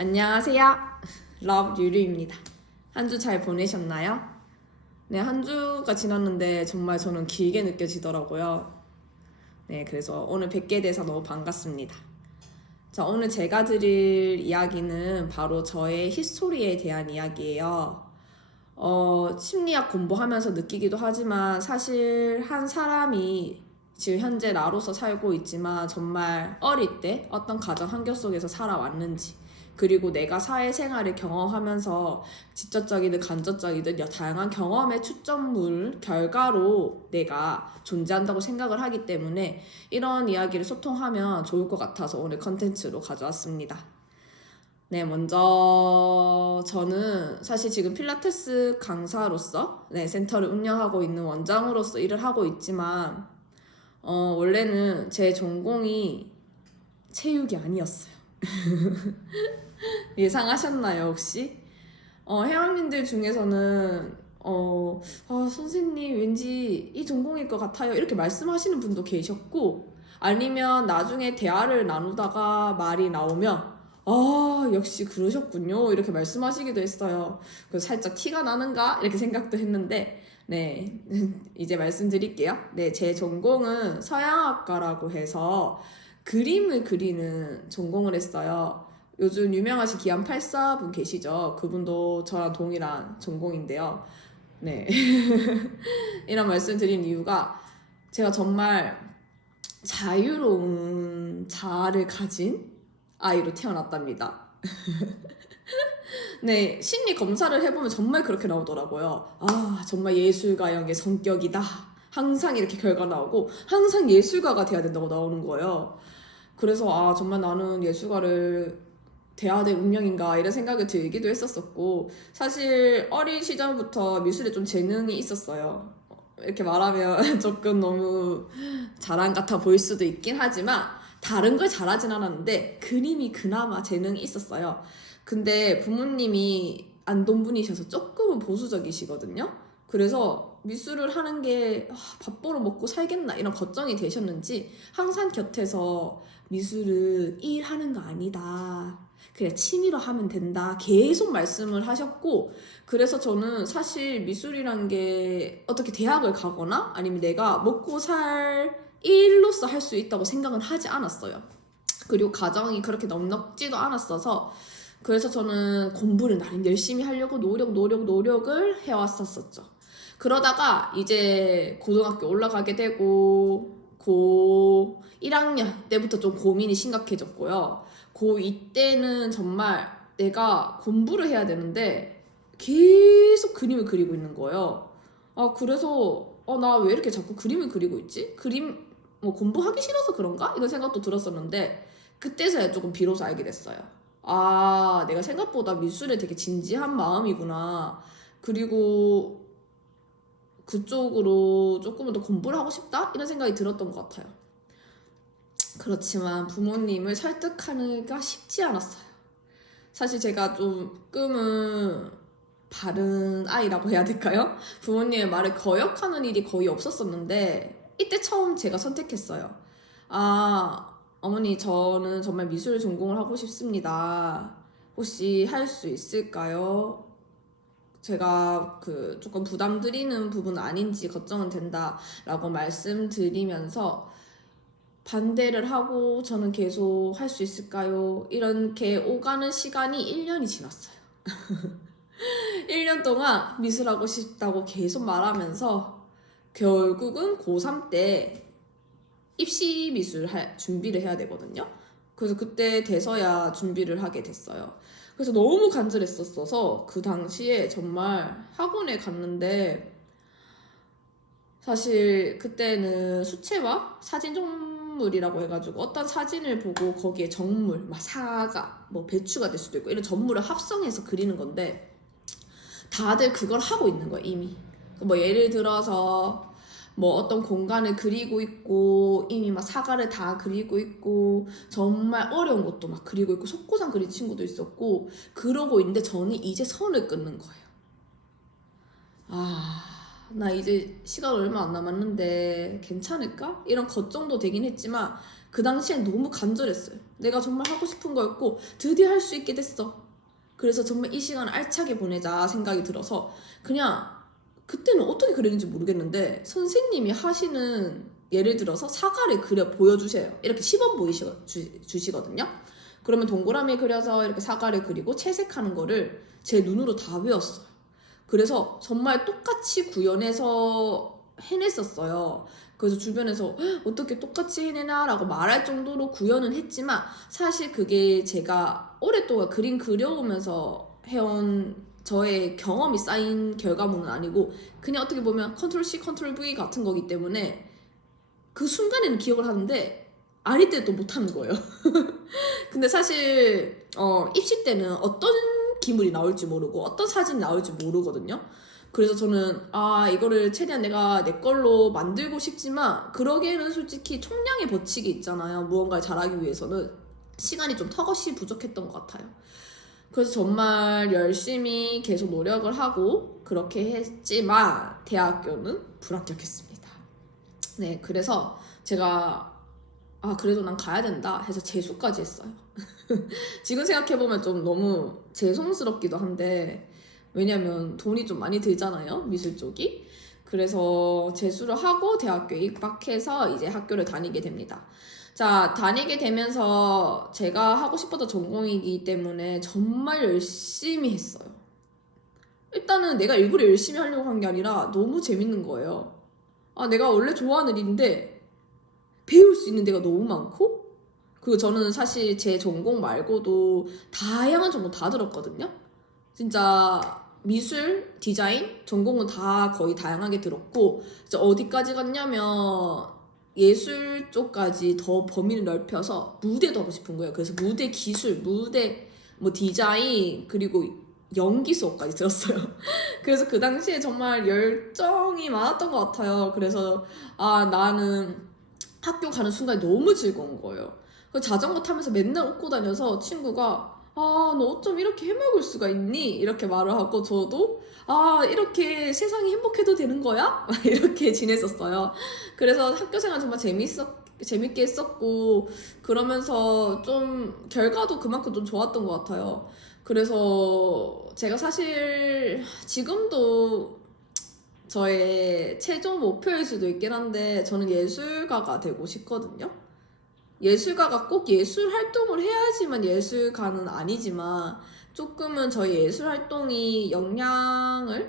안녕하세요. 러브 유리입니다. 한 주 잘 보내셨나요? 네, 한 주가 지났는데 정말 저는 길게 느껴지더라고요. 네, 그래서 오늘 뵙게 돼서 너무 반갑습니다. 자, 오늘 제가 드릴 이야기는 바로 저의 히스토리에 대한 이야기예요. 심리학 공부하면서 느끼기도 하지만 사실 한 사람이 지금 현재 나로서 살고 있지만 정말 어릴 때 어떤 가정 환경 속에서 살아왔는지, 그리고 내가 사회생활을 경험하면서 직접적이든 간접적이든 다양한 경험의 추천물 결과로 내가 존재한다고 생각을 하기 때문에 이런 이야기를 소통하면 좋을 것 같아서 오늘 컨텐츠로 가져왔습니다. 네, 먼저 저는 사실 지금 필라테스 강사로서 센터를 운영하고 있는 원장으로서 일을 하고 있지만 원래는 제 전공이 체육이 아니었어요. 예상하셨나요, 혹시? 회원님들 중에서는 선생님 왠지 이 전공일 것 같아요 이렇게 말씀하시는 분도 계셨고, 아니면 나중에 대화를 나누다가 말이 나오면 역시 그러셨군요 이렇게 말씀하시기도 했어요. 그래서 살짝 티가 나는가 이렇게 생각도 했는데, 네 이제 말씀드릴게요. 네, 제 전공은 서양학과라고 해서 그림을 그리는 전공을 했어요. 요즘 유명하신 기안84분 계시죠? 그분도 저랑 동일한 전공인데요. 네. 이런 말씀 드린 이유가 제가 정말 자유로운 자아를 가진 아이로 태어났답니다. 네, 심리 검사를 해보면 정말 그렇게 나오더라고요. 정말 예술가형의 성격이다. 항상 이렇게 결과 나오고 항상 예술가가 돼야 된다고 나오는 거예요. 그래서 정말 나는 예술가를 돼야 될 운명인가 이런 생각이 들기도 했었었고, 사실 어린 시절부터 미술에 좀 재능이 있었어요. 이렇게 말하면 조금 너무 자랑 같아 보일 수도 있긴 하지만 다른 걸 잘하진 않았는데 그림이 그나마 재능이 있었어요. 근데 부모님이 안동분이셔서 조금은 보수적이시거든요. 그래서 미술을 하는 게 밥벌어 먹고 살겠나 이런 걱정이 되셨는지 항상 곁에서 미술은 일하는 거 아니다, 그냥 취미로 하면 된다 계속 말씀을 하셨고, 그래서 저는 사실 미술이란 게 어떻게 대학을 가거나 아니면 내가 먹고 살 일로서 할 수 있다고 생각은 하지 않았어요. 그리고 가정이 그렇게 넉넉지도 않았어서 그래서 저는 공부를 나름 열심히 하려고 노력을 해왔었죠. 그러다가 이제 고등학교 올라가게 되고 고 1학년 때부터 좀 고민이 심각해졌고요. 고2 때는 정말 내가 공부를 해야 되는데 계속 그림을 그리고 있는 거예요. 그래서 나 왜 이렇게 자꾸 그림을 그리고 있지? 그림 뭐 공부하기 싫어서 그런가? 이런 생각도 들었었는데 그때서야 조금 비로소 알게 됐어요. 내가 생각보다 미술에 되게 진지한 마음이구나. 그리고 그쪽으로 조금 더 공부를 하고 싶다? 이런 생각이 들었던 것 같아요. 그렇지만 부모님을 설득하기가 쉽지 않았어요. 사실 제가 조금은 바른 아이라고 해야 될까요? 부모님의 말을 거역하는 일이 거의 없었었는데 이때 처음 제가 선택했어요. 어머니 저는 정말 미술 전공을 하고 싶습니다. 혹시 할 수 있을까요? 제가 조금 부담 드리는 부분 아닌지 걱정은 된다라고 말씀드리면서 반대를 하고 저는 계속 할 수 있을까요? 이렇게 오가는 시간이 1년이 지났어요. 1년 동안 미술하고 싶다고 계속 말하면서 결국은 고3 때 입시 미술 준비를 해야 되거든요. 그래서 그때 돼서야 준비를 하게 됐어요. 그래서 너무 간절했었어서 그 당시에 정말 학원에 갔는데, 사실 그때는 수채화 사진 전물이라고 해가지고 어떤 사진을 보고 거기에 정물, 막 사과, 뭐 배추가 될 수도 있고 이런 전물을 합성해서 그리는 건데 다들 그걸 하고 있는 거예요 이미. 뭐 예를 들어서 뭐 어떤 공간을 그리고 있고 이미 막 사과를 다 그리고 있고 정말 어려운 것도 막 그리고 있고 속고상 그린 친구도 있었고 그러고 있는데 저는 이제 선을 끊는 거예요. 나 이제 시간 얼마 안 남았는데 괜찮을까? 이런 걱정도 되긴 했지만 그 당시엔 너무 간절했어요. 내가 정말 하고 싶은 거였고 드디어 할 수 있게 됐어. 그래서 정말 이 시간을 알차게 보내자 생각이 들어서 그냥 그때는 어떻게 그랬는지 모르겠는데 선생님이 하시는 예를 들어서 사과를 그려 보여주세요. 이렇게 시범 보여주시거든요. 그러면 동그라미 그려서 이렇게 사과를 그리고 채색하는 거를 제 눈으로 다 외웠어요. 그래서 정말 똑같이 구현해서 해냈었어요. 그래서 주변에서 어떻게 똑같이 해내나 라고 말할 정도로 구현은 했지만 사실 그게 제가 오랫동안 그림 그려오면서 해온 저의 경험이 쌓인 결과물은 아니고 그냥 어떻게 보면 컨트롤 C, 컨트롤 V 같은 거기 때문에 그 순간에는 기억을 하는데 아닐 때는 또 못하는 거예요. 근데 사실 입시 때는 어떤 기물이 나올지 모르고 어떤 사진이 나올지 모르거든요. 그래서 저는 이거를 최대한 내가 내 걸로 만들고 싶지만 그러기에는 솔직히 총량의 법칙이 있잖아요. 무언가를 잘하기 위해서는 시간이 좀 턱없이 부족했던 것 같아요. 그래서 정말 열심히 계속 노력을 하고 그렇게 했지만 대학교는 불합격했습니다. 네, 그래서 제가 그래도 난 가야 된다 해서 재수까지 했어요. 지금 생각해보면 좀 너무 죄송스럽기도 한데 왜냐면 돈이 좀 많이 들잖아요, 미술 쪽이. 그래서 재수를 하고 대학교에 입학해서 이제 학교를 다니게 됩니다. 자, 다니게 되면서 제가 하고 싶었던 전공이기 때문에 정말 열심히 했어요. 일단은 내가 일부러 열심히 하려고 한 게 아니라 너무 재밌는 거예요. 내가 원래 좋아하는 일인데 배울 수 있는 데가 너무 많고 그리고 저는 사실 제 전공 말고도 다양한 전공 다 들었거든요. 진짜 미술, 디자인, 전공은 다 거의 다양하게 들었고 어디까지 갔냐면 예술 쪽까지 더 범위를 넓혀서 무대도 하고 싶은 거예요. 그래서 무대 기술, 무대 뭐 디자인 그리고 연기 수업까지 들었어요. 그래서 그 당시에 정말 열정이 많았던 것 같아요. 그래서 나는 학교 가는 순간이 너무 즐거운 거예요. 자전거 타면서 맨날 웃고 다녀서 친구가 너 어쩜 이렇게 해먹을 수가 있니? 이렇게 말을 하고 저도 이렇게 세상이 행복해도 되는 거야? 이렇게 지냈었어요. 그래서 학교 생활 정말 재밌게 했었고 그러면서 좀 결과도 그만큼 좀 좋았던 것 같아요. 그래서 제가 사실 지금도 저의 최종 목표일 수도 있긴 한데 저는 예술가가 되고 싶거든요. 예술가가 꼭 예술 활동을 해야지만 예술가는 아니지만 조금은 저희 예술 활동이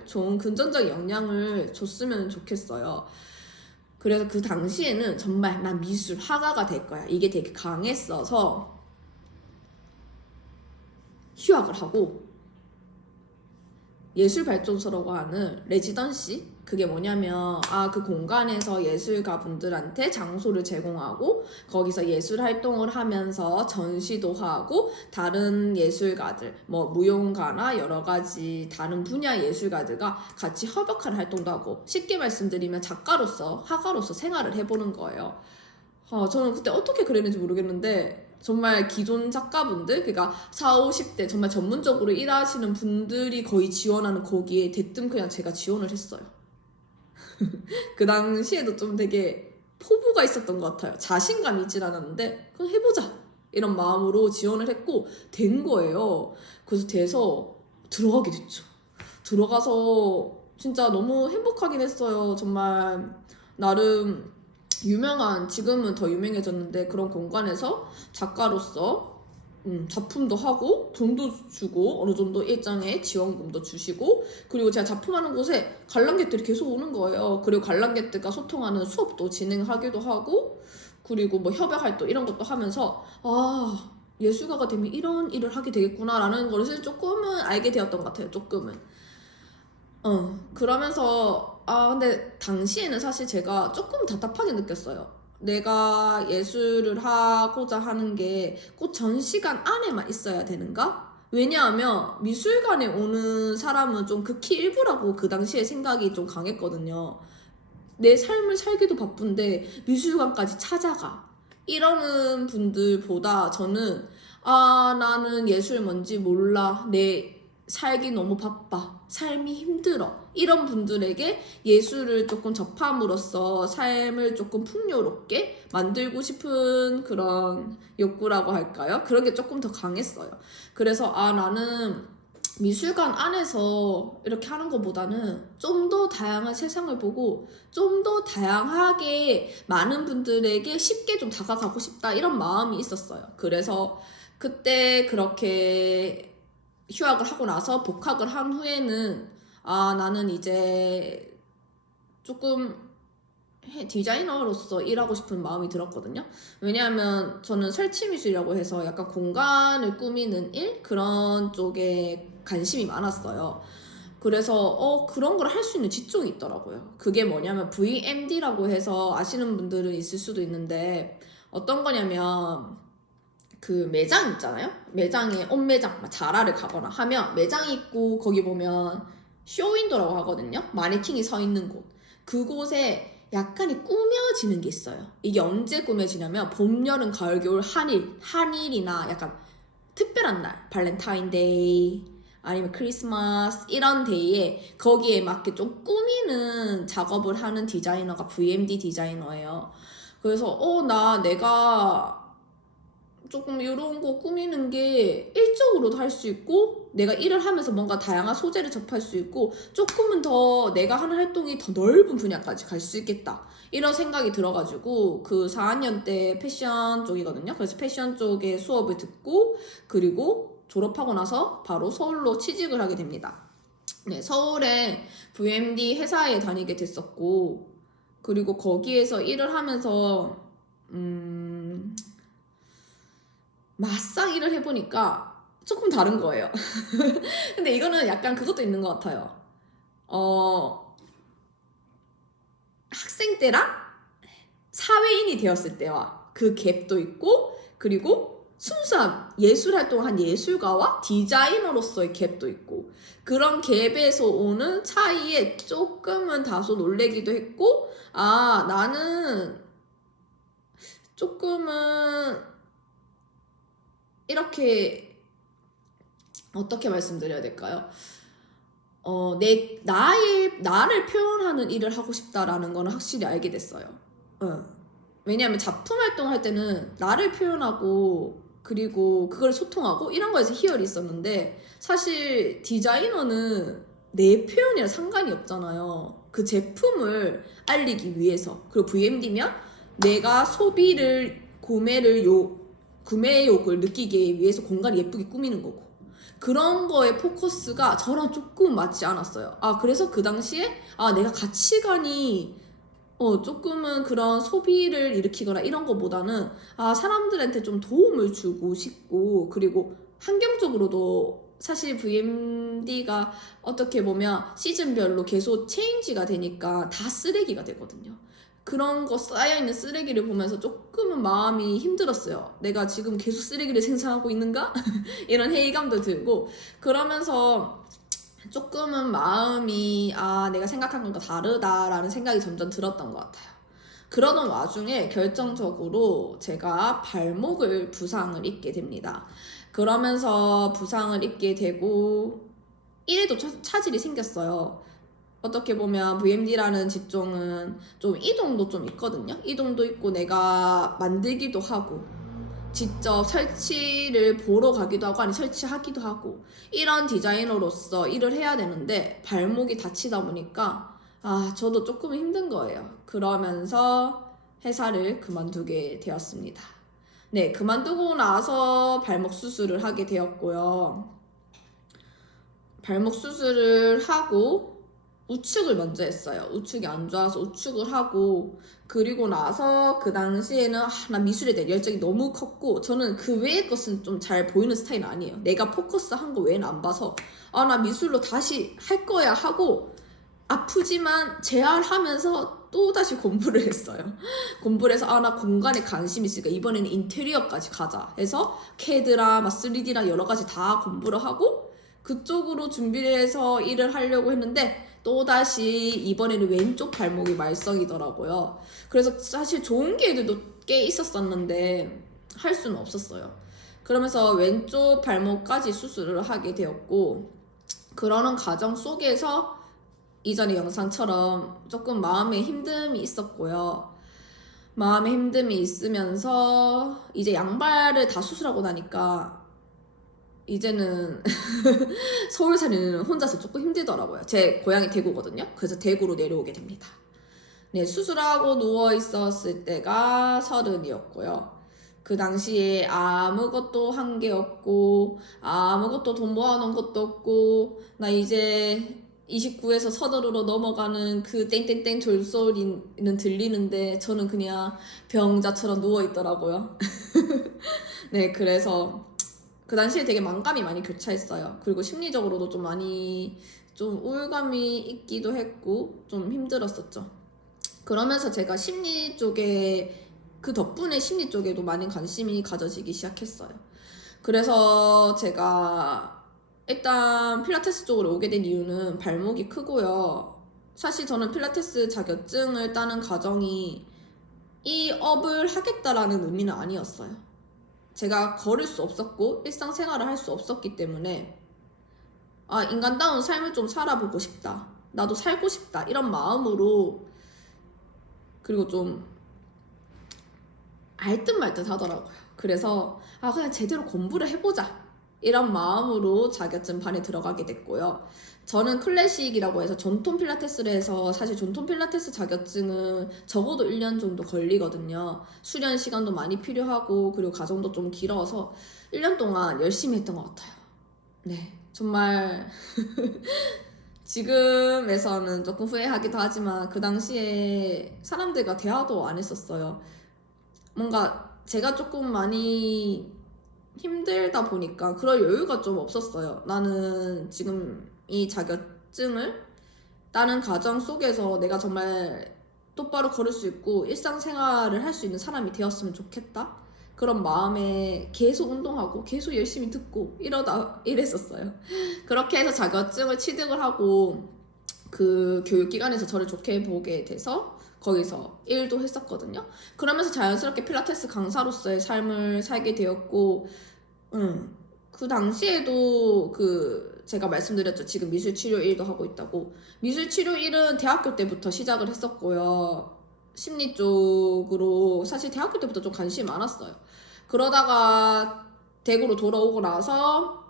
좋은 금전적 영향을 줬으면 좋겠어요. 그래서 그 당시에는 정말 난 미술 화가가 될 거야. 이게 되게 강했어서 휴학을 하고 예술발전소라고 하는 레지던시 그게 뭐냐면 그 공간에서 예술가 분들한테 장소를 제공하고 거기서 예술 활동을 하면서 전시도 하고 다른 예술가들 뭐 무용가나 여러 가지 다른 분야 예술가들과 같이 협업하는 활동도 하고 쉽게 말씀드리면 작가로서 화가로서 생활을 해보는 거예요. 저는 그때 어떻게 그랬는지 모르겠는데 정말 기존 작가분들 그러니까 40, 50대 정말 전문적으로 일하시는 분들이 거의 지원하는 거기에 대뜸 그냥 제가 지원을 했어요. 그 당시에도 좀 되게 포부가 있었던 것 같아요. 자신감이 있진 않았는데 그냥 해보자 이런 마음으로 지원을 했고 된 거예요. 그래서 돼서 들어가게 됐죠. 들어가서 진짜 너무 행복하긴 했어요. 정말 나름 지금은 더 유명해졌는데 그런 공간에서 작가로서 작품도 하고 돈도 주고 어느 정도 일정의 지원금도 주시고 그리고 제가 작품하는 곳에 관람객들이 계속 오는 거예요. 그리고 관람객들과 소통하는 수업도 진행하기도 하고 그리고 뭐 협약 활동 이런 것도 하면서 예술가가 되면 이런 일을 하게 되겠구나 라는 것을 조금은 알게 되었던 것 같아요. 조금은 그러면서 근데 당시에는 사실 제가 조금 답답하게 느꼈어요. 내가 예술을 하고자 하는 게 꼭 전시관 안에만 있어야 되는가? 왜냐하면 미술관에 오는 사람은 좀 극히 일부라고 그 당시에 생각이 좀 강했거든요. 내 삶을 살기도 바쁜데 미술관까지 찾아가 이러는 분들보다 저는 나는 예술 뭔지 몰라 살기 너무 바빠, 삶이 힘들어, 이런 분들에게 예술을 조금 접함으로써 삶을 조금 풍요롭게 만들고 싶은 그런 욕구라고 할까요? 그런 게 조금 더 강했어요. 그래서 나는 미술관 안에서 이렇게 하는 것보다는 좀 더 다양한 세상을 보고 좀 더 다양하게 많은 분들에게 쉽게 좀 다가가고 싶다, 이런 마음이 있었어요. 그래서 그때 그렇게 휴학을 하고 나서 복학을 한 후에는 나는 이제 조금 디자이너로서 일하고 싶은 마음이 들었거든요. 왜냐하면 저는 설치미술이라고 해서 약간 공간을 꾸미는 일? 그런 쪽에 관심이 많았어요. 그래서 그런 걸 할 수 있는 직종이 있더라고요. 그게 뭐냐면 VMD라고 해서 아시는 분들은 있을 수도 있는데, 어떤 거냐면 그 매장 있잖아요. 매장에 옷매장 자라를 가거나 하면 매장이 있고 거기 보면 쇼윈도라고 하거든요. 마네킹이 서 있는 곳. 그곳에 약간이 꾸며지는 게 있어요. 이게 언제 꾸며지냐면 봄, 여름, 가을, 겨울, 한일이나 약간 특별한 날, 발렌타인데이 아니면 크리스마스 이런 데이에 거기에 맞게 좀 꾸미는 작업을 하는 디자이너가 VMD 디자이너예요. 그래서 내가 조금 이런 거 꾸미는 게 일적으로도 할 수 있고 내가 일을 하면서 뭔가 다양한 소재를 접할 수 있고 조금은 더 내가 하는 활동이 더 넓은 분야까지 갈 수 있겠다, 이런 생각이 들어가지고 그 4학년 때 패션 쪽이거든요. 그래서 패션 쪽에 수업을 듣고 그리고 졸업하고 나서 바로 서울로 취직을 하게 됩니다. 네, 서울에 VMD 회사에 다니게 됐었고, 그리고 거기에서 일을 하면서 막상 일을 해보니까 조금 다른 거예요. 근데 이거는 약간 그것도 있는 것 같아요. 학생 때랑 사회인이 되었을 때와 그 갭도 있고, 그리고 순수한 예술 활동을 한 예술가와 디자이너로서의 갭도 있고, 그런 갭에서 오는 차이에 조금은 다소 놀래기도 했고, 나는 조금은 이렇게 어떻게 말씀드려야 될까요? 나를 표현하는 일을 하고 싶다라는 거는 확실히 알게 됐어요. 왜냐하면 작품 활동할 때는 나를 표현하고 그리고 그걸 소통하고 이런 거에서 희열이 있었는데, 사실 디자이너는 내 표현이랑 상관이 없잖아요. 그 제품을 알리기 위해서. 그리고 VMD면 내가 구매욕을 느끼기 위해서 공간을 예쁘게 꾸미는 거고, 그런 거에 포커스가 저랑 조금 맞지 않았어요. 그래서 그 당시에 내가 가치관이 조금은 그런 소비를 일으키거나 이런 거보다는 사람들한테 좀 도움을 주고 싶고, 그리고 환경적으로도 사실 VMD가 어떻게 보면 시즌별로 계속 체인지가 되니까 다 쓰레기가 되거든요. 그런 거 쌓여있는 쓰레기를 보면서 조금은 마음이 힘들었어요. 내가 지금 계속 쓰레기를 생산하고 있는가? 이런 회의감도 들고, 그러면서 조금은 마음이 내가 생각한 것과 다르다라는 생각이 점점 들었던 것 같아요. 그러던 와중에 결정적으로 제가 발목을 부상을 입게 됩니다. 그러면서 부상을 입게 되고 일에도 차질이 생겼어요. 어떻게 보면 VMD라는 직종은 좀 이동도 좀 있거든요. 이동도 있고 내가 만들기도 하고 직접 설치를 보러 가기도 하고 아니 설치하기도 하고 이런 디자이너로서 일을 해야 되는데 발목이 다치다 보니까 저도 조금 힘든 거예요. 그러면서 회사를 그만두게 되었습니다. 네, 그만두고 나서 발목 수술을 하게 되었고요. 발목 수술을 하고 우측을 먼저 했어요. 우측이 안 좋아서 우측을 하고, 그리고 나서 그 당시에는 나 미술에 대한 열정이 너무 컸고, 저는 그 외의 것은 좀 잘 보이는 스타일은 아니에요. 내가 포커스한 거 외에는 안 봐서 나 미술로 다시 할 거야 하고 아프지만 재활하면서 또 다시 공부를 했어요. 공부를 해서 나 공간에 관심이 있으니까 이번에는 인테리어까지 가자 해서 CAD랑 3D랑 여러 가지 다 공부를 하고 그쪽으로 준비를 해서 일을 하려고 했는데, 또다시 이번에는 왼쪽 발목이 말썽이더라고요. 그래서 사실 좋은 기회들도 꽤 있었었는데 할 수는 없었어요. 그러면서 왼쪽 발목까지 수술을 하게 되었고, 그러는 과정 속에서 이전의 영상처럼 조금 마음에 힘듦이 있었고요. 마음에 힘듦이 있으면서 이제 양발을 다 수술하고 나니까 이제는 서울살이는 혼자서 조금 힘들더라고요. 제 고향이 대구거든요. 그래서 대구로 내려오게 됩니다. 네, 수술하고 누워 있었을 때가 30이었고요. 그 당시에 아무것도 한 게 없고 아무것도 돈 모아놓은 것도 없고 나 이제 29에서 30으로 넘어가는 그 땡땡땡 졸소리는 들리는데 저는 그냥 병자처럼 누워있더라고요. 네, 그래서 그 당시에 되게 만감이 많이 교차했어요. 그리고 심리적으로도 좀 많이 좀 우울감이 있기도 했고 좀 힘들었었죠. 그러면서 제가 심리 쪽에 그 덕분에 심리 쪽에도 많은 관심이 가져지기 시작했어요. 그래서 제가 일단 필라테스 쪽으로 오게 된 이유는 발목이 크고요. 사실 저는 필라테스 자격증을 따는 과정이 이 업을 하겠다라는 의미는 아니었어요. 제가 걸을 수 없었고 일상생활을 할 수 없었기 때문에 아, 인간다운 삶을 좀 살아보고 싶다. 나도 살고 싶다. 이런 마음으로 그리고 좀 알듯 말듯 하더라고요. 그래서 아, 그냥 제대로 공부를 해보자. 이런 마음으로 자격증 반에 들어가게 됐고요. 저는 클래식이라고 해서 전통 필라테스를 해서 사실 전통 필라테스 자격증은 적어도 1년 정도 걸리거든요. 수련 시간도 많이 필요하고 그리고 과정도 좀 길어서 1년 동안 열심히 했던 것 같아요. 네, 정말 지금에서는 조금 후회하기도 하지만 그 당시에 사람들과 대화도 안 했었어요. 뭔가 제가 조금 많이 힘들다 보니까 그럴 여유가 좀 없었어요. 나는 지금 이 자격증을 따는 과정 속에서 내가 정말 똑바로 걸을 수 있고 일상생활을 할 수 있는 사람이 되었으면 좋겠다. 그런 마음에 계속 운동하고 계속 열심히 듣고 이랬었어요. 그렇게 해서 자격증을 취득을 하고 그 교육기관에서 저를 좋게 보게 돼서 거기서 일도 했었거든요. 그러면서 자연스럽게 필라테스 강사로서의 삶을 살게 되었고 그 당시에도 그 제가 말씀드렸죠. 지금 미술치료 일도 하고 있다고. 미술치료 일은 대학교 때부터 시작을 했었고요. 심리 쪽으로 사실 대학교 때부터 좀 관심이 많았어요. 그러다가 대구로 돌아오고 나서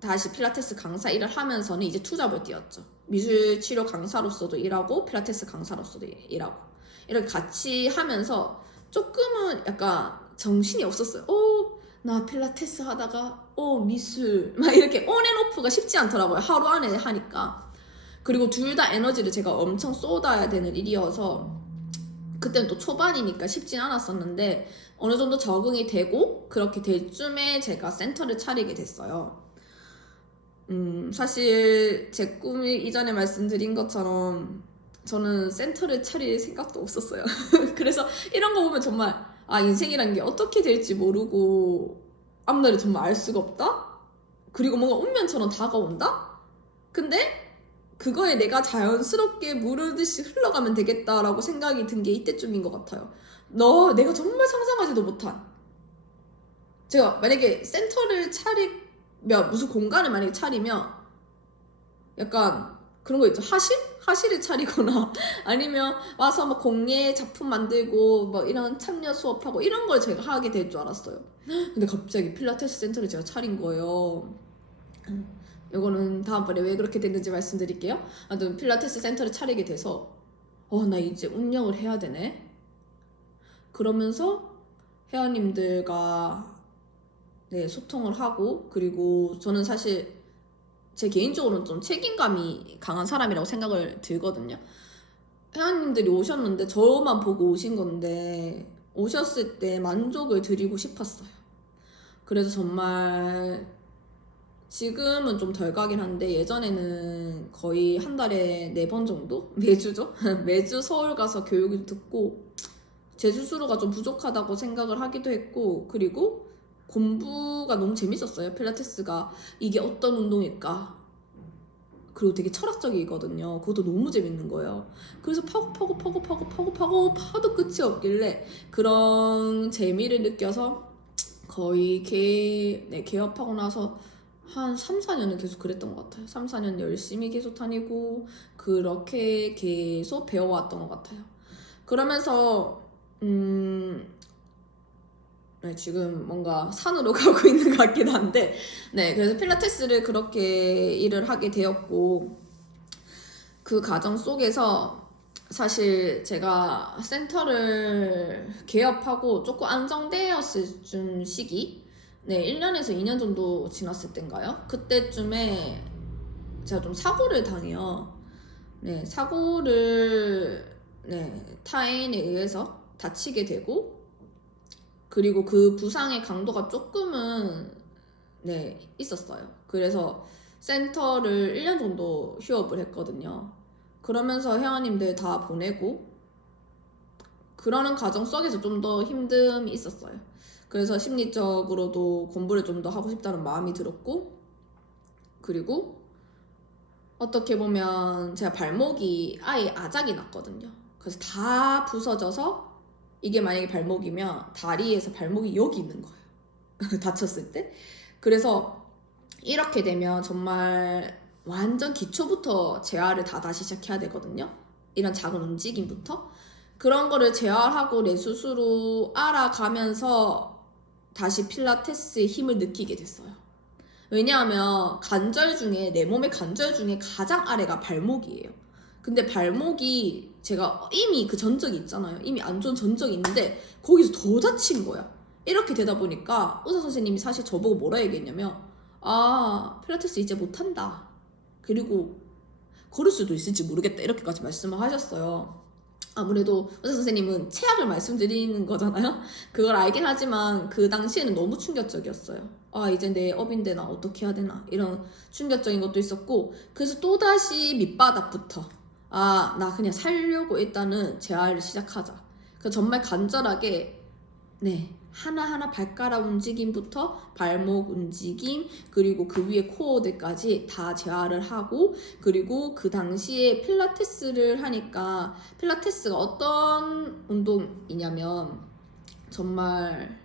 다시 필라테스 강사 일을 하면서는 이제 투잡을 뛰었죠. 미술치료 강사로서도 일하고 필라테스 강사로서도 일하고 이렇게 같이 하면서 조금은 약간 정신이 없었어요. 나 필라테스 하다가 미술 막 이렇게 온앤오프가 쉽지 않더라고요. 하루 안에 하니까. 그리고 둘 다 에너지를 제가 엄청 쏟아야 되는 일이어서 그때는 또 초반이니까 쉽진 않았었는데 어느 정도 적응이 되고 그렇게 될 쯤에 제가 센터를 차리게 됐어요. 사실 제 꿈이 이전에 말씀드린 것처럼 저는 센터를 차릴 생각도 없었어요. 그래서 이런 거 보면 정말 아, 인생이란 게 어떻게 될지 모르고 앞날을 정말 알 수가 없다? 그리고 뭔가 운명처럼 다가온다? 근데 그거에 내가 자연스럽게 무르듯이 흘러가면 되겠다라고 생각이 든 게 이때쯤인 것 같아요. 내가 정말 상상하지도 못한 제가 만약에 센터를 차리면 무슨 공간을 만약에 차리면 약간 그런 거 있죠. 하실을 차리거나 아니면 와서 뭐 공예 작품 만들고 뭐 이런 참여 수업하고 이런 걸 제가 하게 될 줄 알았어요. 근데 갑자기 필라테스 센터를 제가 차린 거예요. 이거는 다음번에 왜 그렇게 됐는지 말씀드릴게요. 아무튼 필라테스 센터를 차리게 돼서 나 이제 운영을 해야 되네. 그러면서 회원님들과 네, 소통을 하고 그리고 저는 사실 제 개인적으로는 좀 책임감이 강한 사람이라고 생각을 들거든요. 회원님들이 오셨는데 저만 보고 오신 건데 오셨을 때 만족을 드리고 싶었어요. 그래서 정말 지금은 좀 덜 가긴 한데 예전에는 거의 한 달에 4번 정도? 매주죠? 매주 서울 가서 교육을 듣고 제 스스로가 좀 부족하다고 생각을 하기도 했고 그리고 공부가 너무 재밌었어요. 필라테스가 이게 어떤 운동일까? 그리고 되게 철학적이거든요. 그것도 너무 재밌는 거예요. 그래서 파고 끝이 없길래 그런 재미를 느껴서 거의 개업하고 나서 한 3, 4년은 계속 그랬던 것 같아요. 3, 4년 열심히 계속 다니고 그렇게 계속 배워왔던 것 같아요. 그러면서 네, 지금 뭔가 산으로 가고 있는 것 같긴 한데, 네, 그래서 필라테스를 그렇게 일을 하게 되었고, 그 과정 속에서 사실 제가 센터를 개업하고 조금 안정되었을 좀 시기, 네, 1년에서 2년 정도 지났을 때인가요? 그때쯤에 제가 좀 사고를 당해요. 네, 사고를, 네, 타인에 의해서 다치게 되고, 그리고 그 부상의 강도가 조금은, 네, 있었어요. 그래서 센터를 1년 정도 휴업을 했거든요. 그러면서 회원님들 다 보내고, 그러는 과정 속에서 좀 더 힘듦이 있었어요. 그래서 심리적으로도 공부를 좀 더 하고 싶다는 마음이 들었고, 그리고 어떻게 보면 제가 발목이 아예 아작이 났거든요. 그래서 다 부서져서 이게 만약에 발목이면 다리에서 발목이 여기 있는 거예요. 다쳤을 때. 그래서 이렇게 되면 정말 완전 기초부터 재활을 다 다시 시작해야 되거든요. 이런 작은 움직임부터. 그런 거를 재활하고 내 스스로 알아가면서 다시 필라테스의 힘을 느끼게 됐어요. 왜냐하면 관절 중에, 내 몸의 관절 중에 가장 아래가 발목이에요. 근데 발목이 제가 이미 그 전적이 있잖아요. 이미 안 좋은 전적이 있는데 거기서 더 다친 거야. 이렇게 되다 보니까 의사 선생님이 사실 저보고 뭐라 얘기했냐면, 아, 필라테스 이제 못한다. 그리고 걸을 수도 있을지 모르겠다. 이렇게까지 말씀을 하셨어요. 아무래도 의사 선생님은 체약을 말씀드리는 거잖아요. 그걸 알긴 하지만 그 당시에는 너무 충격적이었어요. 아, 이제 내 업인데 나 어떻게 해야 되나, 이런 충격적인 것도 있었고, 그래서 또다시 밑바닥부터, 아, 나 그냥 살려고 일단은 재활을 시작하자. 그 정말 간절하게, 네, 하나하나 발가락 움직임부터 발목 움직임, 그리고 그 위에 코어들까지 다 재활을 하고, 그리고 그 당시에 필라테스를 하니까, 필라테스가 어떤 운동이냐면 정말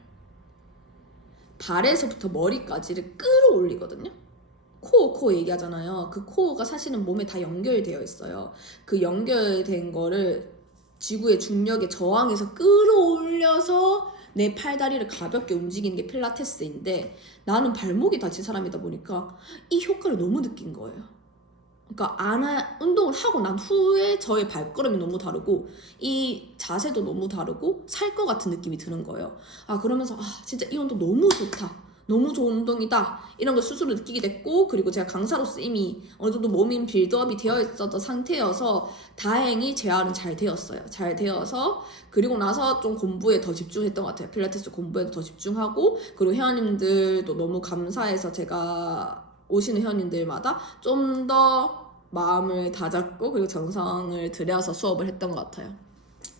발에서부터 머리까지를 끌어올리거든요. 코어 얘기하잖아요. 그 코어가 사실은 몸에 다 연결되어 있어요. 그 연결된 거를 지구의 중력에 저항해서 끌어올려서 내 팔다리를 가볍게 움직이는 게 필라테스인데, 나는 발목이 다친 사람이다 보니까 이 효과를 너무 느낀 거예요. 그러니까 운동을 하고 난 후에 저의 발걸음이 너무 다르고 이 자세도 너무 다르고 살 것 같은 느낌이 드는 거예요. 아, 그러면서 아, 진짜 이 운동 너무 좋다, 너무 좋은 운동이다, 이런 걸 스스로 느끼게 됐고, 그리고 제가 강사로서 이미 어느 정도 몸인 빌드업이 되어 있었던 상태여서 다행히 재활은 잘 되었어요. 잘 되어서 그리고 나서 좀 공부에 더 집중했던 것 같아요. 필라테스 공부에도 더 집중하고, 그리고 회원님들도 너무 감사해서 제가 오시는 회원님들마다 좀 더 마음을 다잡고 그리고 정성을 들여서 수업을 했던 것 같아요.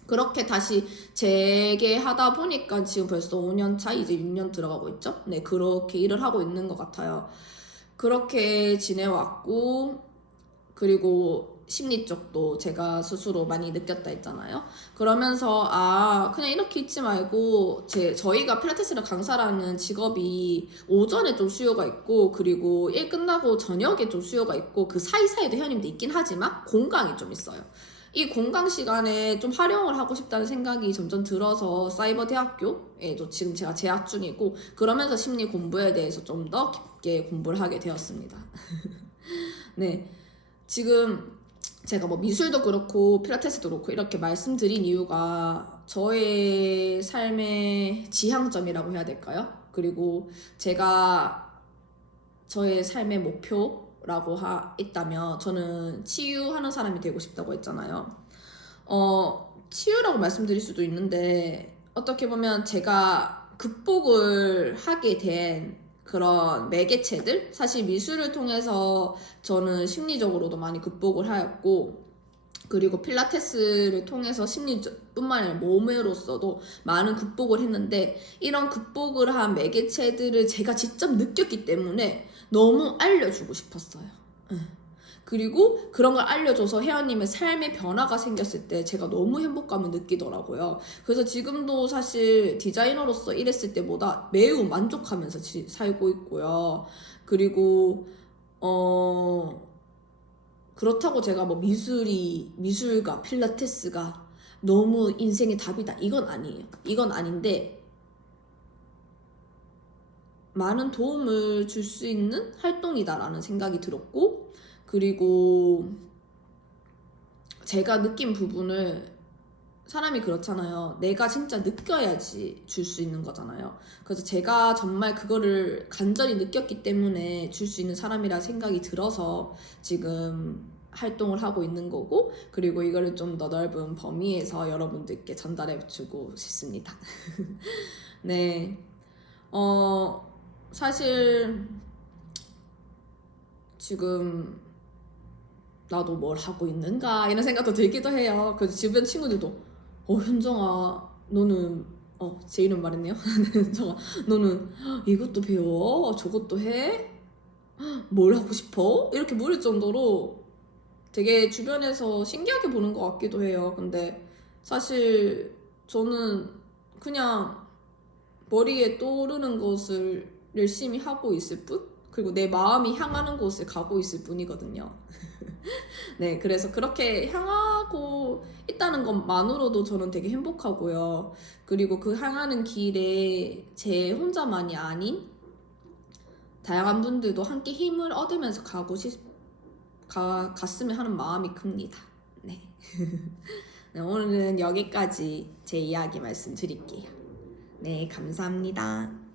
그렇게 다시 재개하다 보니까 지금 벌써 5년 차, 이제 6년 들어가고 있죠. 네, 그렇게 일을 하고 있는 것 같아요. 그렇게 지내왔고, 그리고 심리 쪽도 제가 스스로 많이 느꼈다 했잖아요. 그러면서 아, 그냥 이렇게 있지 말고 저희가 필라테스를 강사라는 직업이 오전에 좀 수요가 있고, 그리고 일 끝나고 저녁에 좀 수요가 있고, 그 사이사이도 회원님도 있긴 하지만 공강이 좀 있어요. 이 공강 시간에 좀 활용을 하고 싶다는 생각이 점점 들어서 사이버 대학교에도 지금 제가 재학 중이고, 그러면서 심리 공부에 대해서 좀 더 깊게 공부를 하게 되었습니다. 네, 지금 제가 뭐 미술도 그렇고 필라테스도 그렇고 이렇게 말씀드린 이유가 저의 삶의 지향점이라고 해야 될까요? 그리고 제가 저의 삶의 목표라고 있다면 저는 치유하는 사람이 되고 싶다고 했잖아요. 치유라고 말씀드릴 수도 있는데, 어떻게 보면 제가 극복을 하게 된 그런 매개체들, 사실 미술을 통해서 저는 심리적으로도 많이 극복을 하였고, 그리고 필라테스를 통해서 심리뿐만 아니라 몸으로서도 많은 극복을 했는데, 이런 극복을 한 매개체들을 제가 직접 느꼈기 때문에 너무 알려주고 싶었어요. 그리고 그런 걸 알려줘서 혜연님의 삶의 변화가 생겼을 때 제가 너무 행복감을 느끼더라고요. 그래서 지금도 사실 디자이너로서 일했을 때보다 매우 만족하면서 살고 있고요. 그리고 그렇다고 제가 뭐 미술가, 필라테스가 너무 인생의 답이다, 이건 아니에요. 이건 아닌데 많은 도움을 줄 수 있는 활동이다라는 생각이 들었고, 그리고 제가 느낀 부분을, 사람이 그렇잖아요. 내가 진짜 느껴야지 줄 수 있는 거잖아요. 그래서 제가 정말 그거를 간절히 느꼈기 때문에 줄 수 있는 사람이라 생각이 들어서 지금 활동을 하고 있는 거고, 그리고 이거를 좀 더 넓은 범위에서 여러분들께 전달해주고 싶습니다. 네. 사실 지금 나도 뭘 하고 있는가 이런 생각도 들기도 해요. 그래서 주변 친구들도 현정아 너는 제 이름 말했네요. 현정아 너는 이것도 배워? 저것도 해? 뭘 하고 싶어? 이렇게 물을 정도로 되게 주변에서 신기하게 보는 것 같기도 해요. 근데 사실 저는 그냥 머리에 떠오르는 것을 열심히 하고 있을 뿐, 그리고 내 마음이 향하는 곳을 가고 있을 뿐이거든요. 네, 그래서 그렇게 향하고 있다는 것만으로도 저는 되게 행복하고요. 그리고 그 향하는 길에 제 혼자만이 아닌 다양한 분들도 함께 힘을 얻으면서 갔으면 하는 마음이 큽니다. 네. 네, 오늘은 여기까지 제 이야기 말씀드릴게요. 네, 감사합니다.